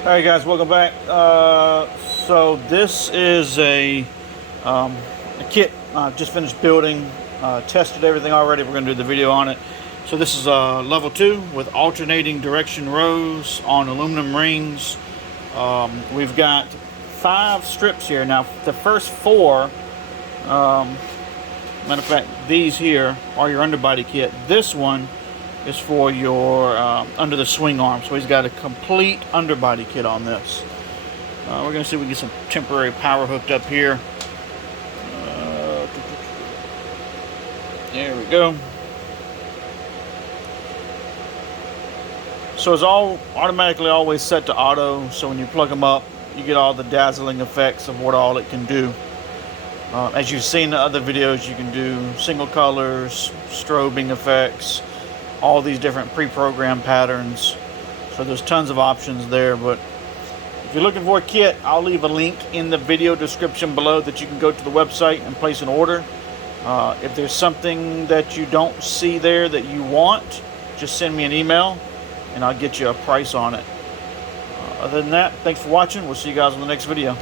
Alright guys, welcome back. So this is a kit just finished building, tested everything already. We're going to do the video on it. So this is level 2 with alternating direction rows on aluminum rings. We've got 5 strips here. Now the first 4, matter of fact, these here are your underbody kit. This one is for your under the swing arm. So he's got a complete underbody kit on this. We're going to see if we can get some temporary power hooked up here. There we go. So it's all automatically always set to auto, so when you plug them up you get all the dazzling effects of what all it can do. As you've seen in the other videos, you can do single colors, strobing effects, all these different pre-programmed patterns. So there's tons of options there. But if you're looking for a kit, I'll leave a link in the video description below that you can go to the website and place an order. If there's something that you don't see there that you want, just send me an email and I'll get you a price on it. Other than that, thanks for watching. We'll see you guys in the next video.